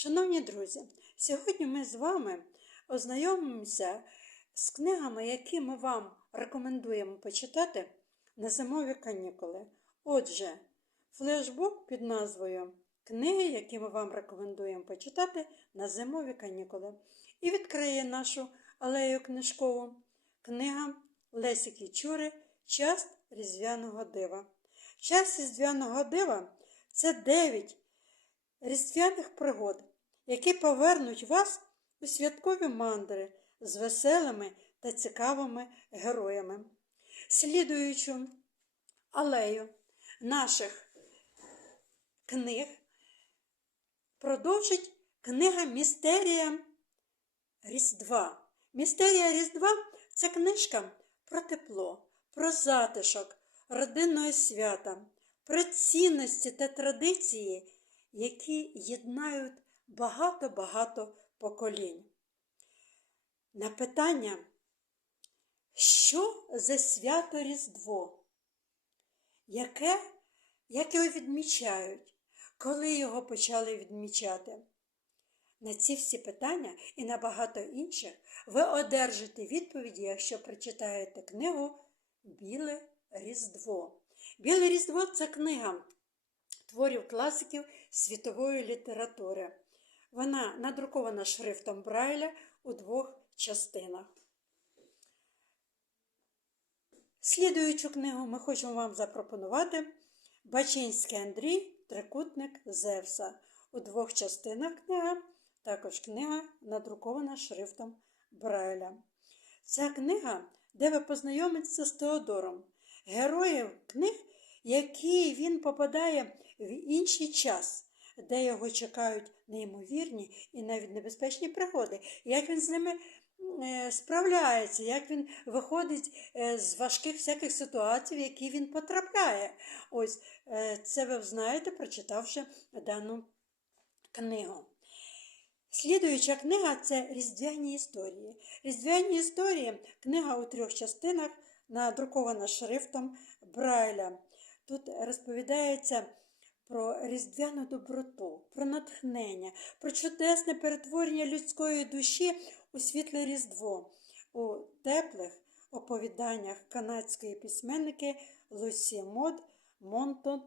Шановні друзі, сьогодні ми з вами ознайомимося з книгами, які ми вам рекомендуємо почитати на зимові канікули. Отже, флешбук під назвою Книги, які ми вам рекомендуємо почитати на зимові канікули. І відкриє нашу алею книжкову книга Лесі Кічури Час різдвяного дива. Час різдвяного дива це дев'ять різдвяних пригод, які повернуть вас у святкові мандри з веселими та цікавими героями. Слідуючу алею наших книг продовжить книга Містерія Різдва. Містерія Різдва це книжка про тепло, про затишок, родинного свята, про цінності та традиції, які єднають багато-багато поколінь. На питання, що за свято Різдво? Яке, як його відмічають? Коли його почали відмічати? На ці всі питання і на багато інших ви одержите відповіді, якщо прочитаєте книгу Біле Різдво. Біле Різдво це книга творів класиків світової літератури. Вона надрукована шрифтом Брайля у двох частинах. Слідуючу книгу ми хочемо вам запропонувати Бачинський Андрій Трикутник Зевса. У двох частинах книга, також книга надрукована шрифтом Брайля. Ця книга, де ви познайомитеся з Теодором, героєм книг, які він попадає в інший час, де його чекають неймовірні і навіть небезпечні пригоди, як він з ними е, справляється, як він виходить е, з важких всяких ситуацій, в які він потрапляє. Ось е, це ви знаєте, прочитавши дану книгу. Слідуюча книга це Різдвяні історії. Різдвяні історії книга у трьох частинах, надрукована шрифтом Брайля. Тут розповідається про різдвяну доброту, про натхнення, про чудесне перетворення людської душі у світле Різдво, у теплих оповіданнях канадської письменники Лусі Мод Монтон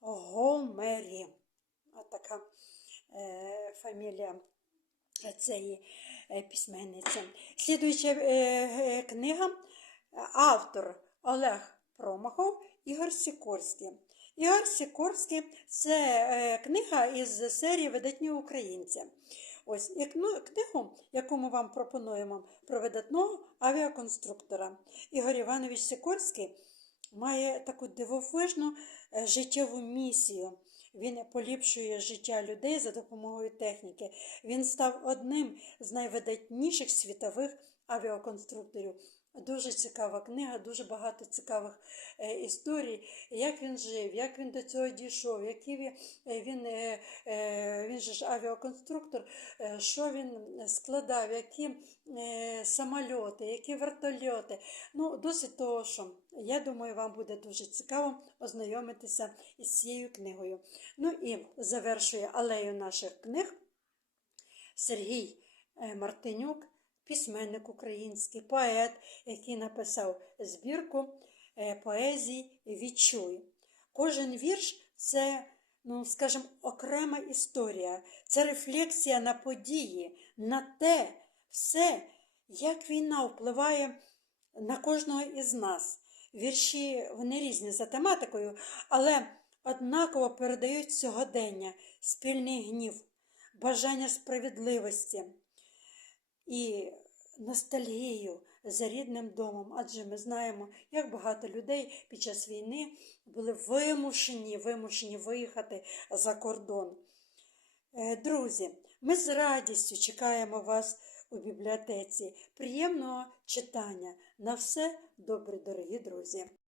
Гомері. Отака е, фамілія цієї е, письменниці. Слідуюча е, е, книга автор Олег Промахов Ігор Сікорський. Ігор Сікорський це е, книга із серії Видатні українці. Ось і кну- книгу, яку ми вам пропонуємо про видатного авіаконструктора. Ігор Іванович Сікорський має таку дивовижну е, життєву місію. Він поліпшує життя людей за допомогою техніки. Він став одним з найвидатніших світових авіаконструкторів. Дуже цікава книга, дуже багато цікавих е, історій, як він жив, як він до цього дійшов, які він, е, він, е, він же ж авіаконструктор, що він складав, які самольоти, які вертольоти. Ну, досить того, що я думаю, вам буде дуже цікаво ознайомитися із цією книгою. Ну і завершує алею наших книг Сергій Мартинюк, письменник український, поет, який написав збірку е, поезій Відчуй. Кожен вірш це, ну, скажімо, окрема історія, це рефлексія на події, на те все, як війна впливає на кожного із нас. Вірші вони різні за тематикою, але однаково передають сьогодення, спільний гнів, бажання справедливості і ностальгію за рідним домом. Адже ми знаємо, як багато людей під час війни були вимушені, вимушені виїхати за кордон. Е, Друзі, ми з радістю чекаємо вас у бібліотеці. Приємного читання. На все добре, дорогі друзі!